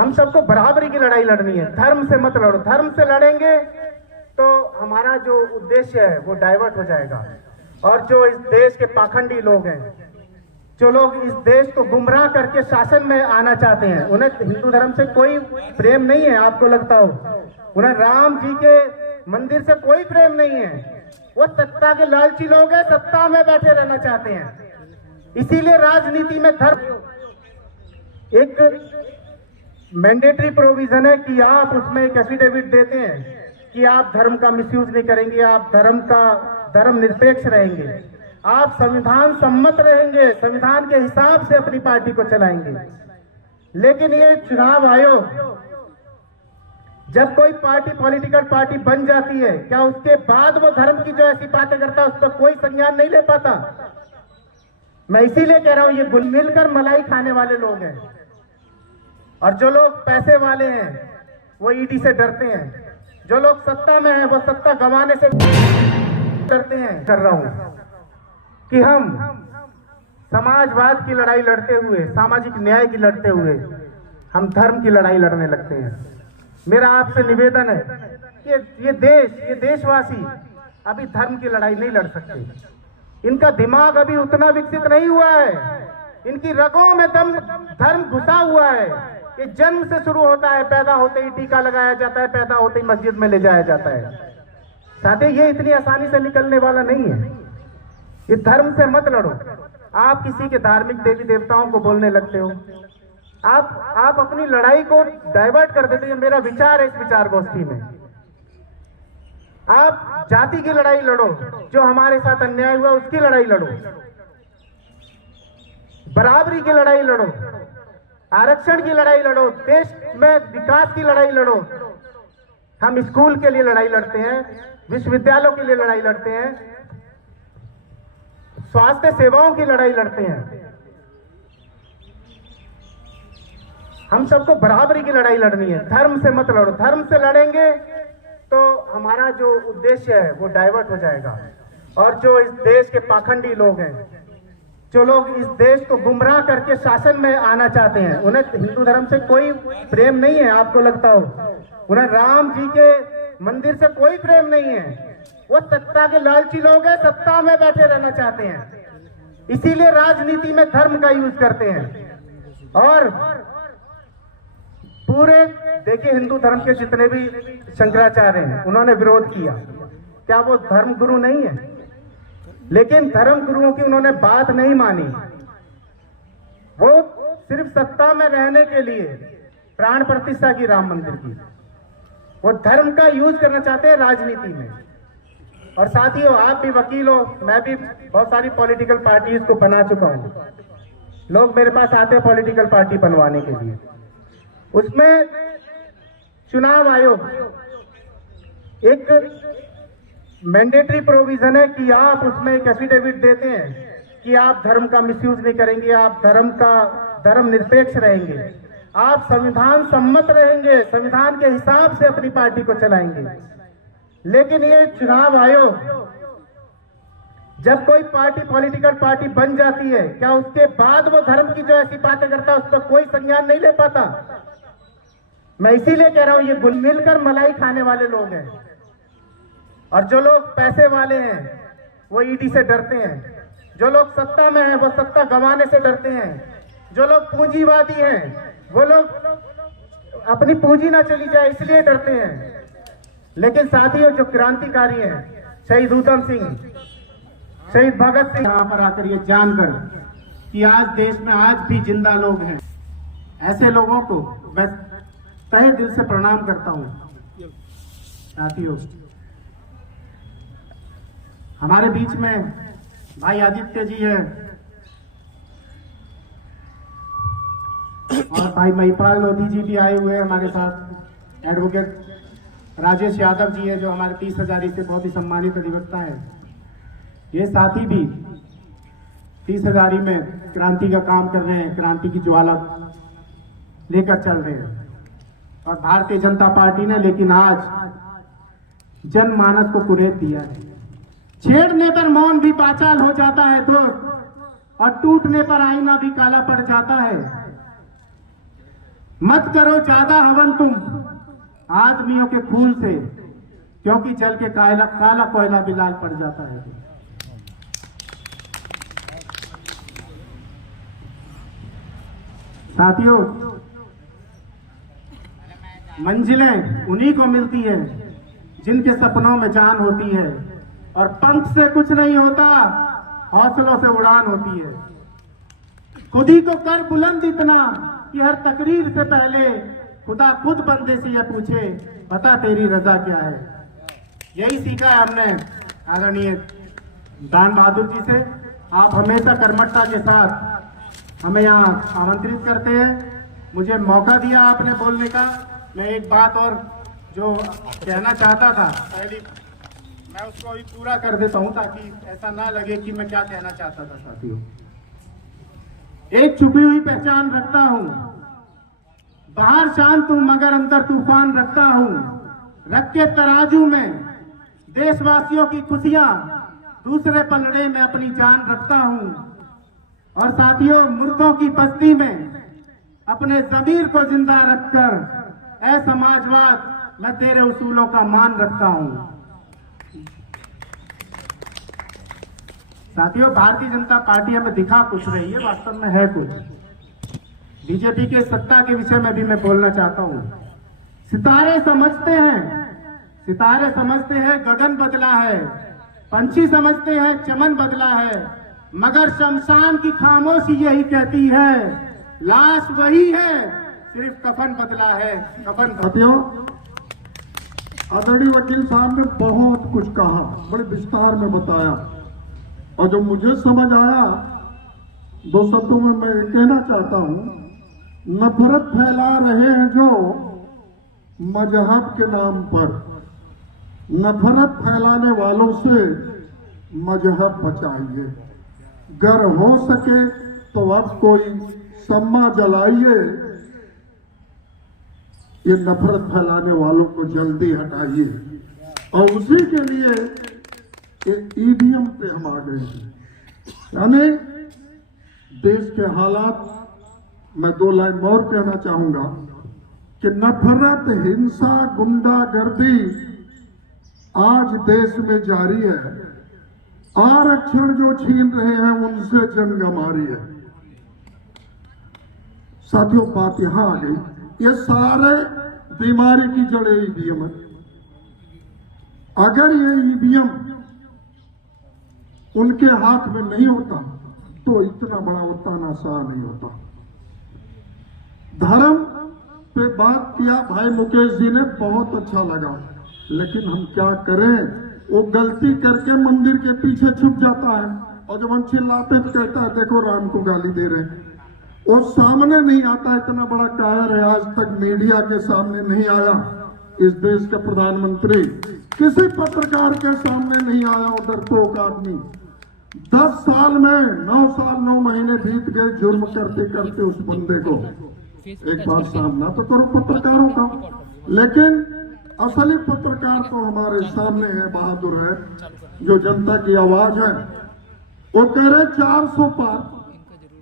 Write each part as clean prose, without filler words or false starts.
हम सबको बराबरी की लड़ाई लड़नी है, धर्म से मत लड़ो। धर्म से लड़ेंगे तो हमारा जो उद्देश्य है वो डाइवर्ट हो जाएगा। और जो इस देश के पाखंडी लोग हैं, जो लोग इस देश को गुमराह करके शासन में आना चाहते हैं, उन्हें हिंदू धर्म से कोई प्रेम नहीं है। आपको लगता हो उन्हें राम जी के मंदिर से कोई प्रेम नहीं है। वो सत्ता के लालची लोग हैं, सत्ता में बैठे रहना चाहते हैं। इसीलिए राजनीति में धर्म एक मैंडेटरी प्रोविजन है कि आप उसमें एक एफिडेविट देते हैं कि आप धर्म का मिसयूज नहीं करेंगे, आप धर्म निरपेक्ष रहेंगे, आप संविधान सम्मत रहेंगे, संविधान के हिसाब से अपनी पार्टी को चलाएंगे। लेकिन ये चुनाव आयोग जब कोई पार्टी पॉलिटिकल पार्टी बन जाती है, क्या उसके बाद वो धर्म की जो ऐसी बातें करता है उस पर कोई संज्ञान नहीं ले पाता? मैं इसीलिए कह रहा हूं, ये घुल मिलकर मलाई खाने वाले लोग हैं। और जो लोग पैसे वाले हैं वो ईडी से डरते हैं, जो लोग सत्ता में हैं वो सत्ता गंवाने से डरते हैं। कर रहा हूं कि हम समाजवाद की लड़ाई लड़ते हुए, सामाजिक न्याय की लड़ते हुए हम धर्म की लड़ाई लड़ने लगते हैं। मेरा आपसे निवेदन है कि ये देशवासी अभी धर्म की लड़ाई नहीं लड़ सकते। इनका दिमाग अभी उतना विकसित नहीं हुआ है, इनकी रगों में धर्म घुसा हुआ है। ये जन्म से शुरू होता है, पैदा होते ही टीका लगाया जाता है, पैदा होते ही मस्जिद में ले जाया जाता है। साथ ही ये इतनी आसानी से निकलने वाला नहीं है। ये धर्म से मत लड़ो। आप किसी के धार्मिक देवी देवताओं को बोलने लगते हो, आप अपनी लड़ाई को डाइवर्ट कर देते हो। मेरा विचार है इस विचार गोष्ठी में, आप जाति की लड़ाई लड़ो, जो हमारे साथ अन्याय हुआ उसकी लड़ाई लड़ो, बराबरी की लड़ाई लड़ो, आरक्षण की लड़ाई लड़ो, देश में विकास की लड़ाई लड़ो। हम स्कूल के लिए लड़ाई लड़ते हैं, विश्वविद्यालयों के लिए लड़ाई लड़ते हैं, स्वास्थ्य सेवाओं की लड़ाई लड़ते हैं। हम सबको बराबरी की लड़ाई लड़नी है, धर्म से मत लड़ो। धर्म से लड़ेंगे तो हमारा जो उद्देश्य है वो डाइवर्ट हो जाएगा। और जो इस देश के पाखंडी लोग हैं, जो लोग इस देश को गुमराह करके शासन में आना चाहते हैं, उन्हें हिंदू धर्म से कोई प्रेम नहीं है। आपको लगता हो उन्हें राम जी के मंदिर से कोई प्रेम नहीं है। वो सत्ता के लालची लोग हैं, सत्ता में बैठे रहना चाहते हैं। इसीलिए राजनीति में धर्म का यूज करते हैं। और पूरे देखिए, हिंदू धर्म के जितने भी शंकराचार्य हैं उन्होंने विरोध किया। क्या वो धर्म गुरु नहीं है? लेकिन धर्म गुरुओं की उन्होंने बात नहीं मानी। वो सिर्फ सत्ता में रहने के लिए प्राण प्रतिष्ठा की राम मंदिर की, वो धर्म का यूज करना चाहते हैं राजनीति में। और साथियों, आप भी वकील हो, मैं भी बहुत सारी पॉलिटिकल पार्टीज को बना चुका हूं। लोग मेरे पास आते हैं पॉलिटिकल पार्टी बनवाने के लिए। उसमें चुनाव आयोग एक मैंडेटरी प्रोविजन है कि आप उसमें एक एफिडेविट देते हैं कि आप धर्म का मिसयूज नहीं करेंगे, आप धर्म निरपेक्ष रहेंगे, आप संविधान सम्मत रहेंगे, संविधान के हिसाब से अपनी पार्टी को चलाएंगे। लेकिन ये चुनाव आयोग जब कोई पार्टी पॉलिटिकल पार्टी बन जाती है, क्या उसके बाद वो धर्म की जो ऐसी बातें करता है उस पर कोई संज्ञान नहीं ले पाता? मैं इसीलिए कह रहा हूं, ये घुल मिलकर मलाई खाने वाले लोग हैं। और जो लोग पैसे वाले हैं वो ईडी से डरते हैं, जो लोग सत्ता में हैं वो सत्ता गंवाने से डरते हैं, जो लोग पूंजीवादी हैं वो लोग अपनी पूंजी ना चली जाए इसलिए डरते हैं। लेकिन साथियों, जो क्रांतिकारी हैं, शहीद ऊधम सिंह, शहीद भगत सिंह, यहाँ पर आकर ये जानकर कि आज देश में आज भी जिंदा लोग हैं, ऐसे लोगों को मैं तहे दिल से प्रणाम करता हूँ। साथियों, हमारे बीच में भाई आदित्य जी है और भाई महिपाल लोधी जी भी आए हुए हैं हमारे साथ। एडवोकेट राजेश यादव जी है जो हमारे 30,000 से बहुत ही सम्मानित अधिवक्ता है। ये साथी भी 30,000 में क्रांति का काम कर रहे हैं, क्रांति की ज्वाला लेकर चल रहे हैं। और भारतीय जनता पार्टी ने लेकिन आज जनमानस को कुरेद दिया है। छेड़ने पर मौन भी पाचाल हो जाता है दोस्त, और टूटने पर आईना भी काला पड़ जाता है। मत करो ज्यादा हवन तुम आदमियों के खून से, क्योंकि जल के काला काला कोयला भी लाल पड़ जाता है। साथियों, मंजिलें उन्हीं को मिलती है जिनके सपनों में जान होती है, और पंख से कुछ नहीं होता, हौसलों से उड़ान होती है। खुद ही को कर बुलंद इतना कि हर तकरीर से पहले खुदा खुद बंदे से यह पूछे, बता तेरी रजा क्या है। यही सीखा है हमने आदरणीय दान बहादुर जी से। आप हमेशा कर्मठता के साथ हमें यहाँ आमंत्रित करते हैं। मुझे मौका दिया आपने बोलने का। मैं एक बात और जो कहना चाहता था पहले, मैं उसको अभी पूरा कर देता हूँ ताकि ऐसा ना लगे कि मैं क्या कहना चाहता था। साथियों, एक छुपी हुई पहचान रखता हूँ, बाहर शांत हूं मगर अंदर तूफान रखता हूँ। रख के तराजू में देशवासियों की खुशियां, दूसरे पलड़े में अपनी जान रखता हूँ। और साथियों, मुर्दों की बस्ती में अपने जमीर को जिंदा रखकर ऐ समाजवाद, मैं तेरे उसूलों का मान रखता हूँ। साथियों, भारतीय जनता पार्टी हमें दिखा कुछ रही है, वास्तव में है कुछ। बीजेपी के सत्ता के विषय में भी मैं बोलना चाहता हूँ। सितारे समझते हैं गगन बदला है, पंछी समझते हैं चमन बदला है, मगर शमशान की खामोशी यही कहती है, लाश वही है, सिर्फ कफन बदला है। कफन। साथियों, आदरणीय वकील साहब ने बहुत कुछ कहा, बड़े विस्तार में बताया, और जो मुझे समझ आया, दो शब्दों में मैं कहना चाहता हूं, नफरत फैला रहे हैं जो मजहब के नाम पर, नफरत फैलाने वालों से मजहब बचाइए। गर हो सके तो अब कोई सम्मा जलाइए, ये नफरत फैलाने वालों को जल्दी हटाइए। और उसी के लिए ईवीएम पे हम आ गए हैं। यानी देश के हालात, मैं दो लाइन और कहना चाहूंगा कि नफरत, हिंसा, गुंडागर्दी आज देश में जारी है। आरक्षण जो छीन रहे हैं उनसे जंग हमारी है। साथियों, बात यहां आ गई, ये सारे बीमारी की जड़े ईवीएम है। अगर ये ईवीएम उनके हाथ में नहीं होता तो इतना बड़ा उत्थान आसान नहीं होता। धर्म पे बात किया भाई मुकेश जी ने, बहुत अच्छा लगा, लेकिन हम क्या करें, वो गलती करके मंदिर के पीछे छुप जाता है, और जब हम चिल्लाते तो कहता है देखो राम को गाली दे रहे हैं। वो सामने नहीं आता। इतना बड़ा कायर है, आज तक मीडिया के सामने नहीं आया। इस देश का प्रधानमंत्री किसी पत्रकार के सामने नहीं आया। उधर तो आदमी 10 साल में 9 साल 9 महीने बीत गए जुर्म करते करते उस बंदे को एक बार सामना तो करो पत्रकारों का। लेकिन असली पत्रकार तो हमारे सामने है, बहादुर है, जो जनता की आवाज है। वो कह रहे 400 पार।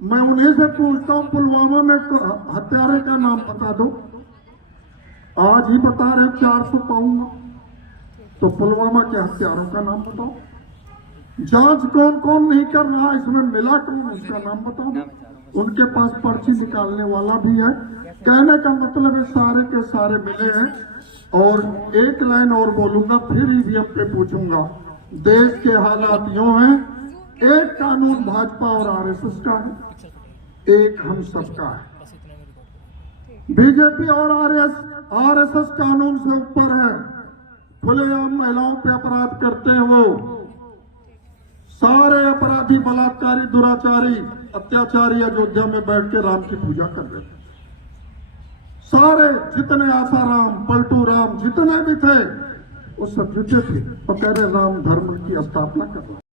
मैं उन्हीं से पूछता हूं, पुलवामा में हत्यारे का नाम बता दो। आज ही बता रहे 400 पाऊंगा, तो पुलवामा के हत्यारों का नाम बताओ। जांच कौन कौन नहीं कर रहा, इसमें मिला कौन, उसका नाम बताओ। उनके पास पर्ची निकालने वाला भी है। कहने का मतलब है सारे के सारे मिले हैं। और एक लाइन और बोलूंगा, फिर ईवीएम पे पूछूंगा। देश के हालात यूं हैं, एक कानून भाजपा और आरएसएस का है, एक हम सबका है। बीजेपी और आरएसएस कानून से ऊपर है। खुलेआम महिलाओं पे अपराध करते हैं वो सारे अपराधी, बलात्कारी, दुराचारी, अत्याचारी अयोध्या में बैठ के राम की पूजा कर रहे थे। सारे जितने आसाराम, पलटू राम जितने भी थे वो सब जुटे थे, तो कह रहे राम धर्म की स्थापना कर रहे।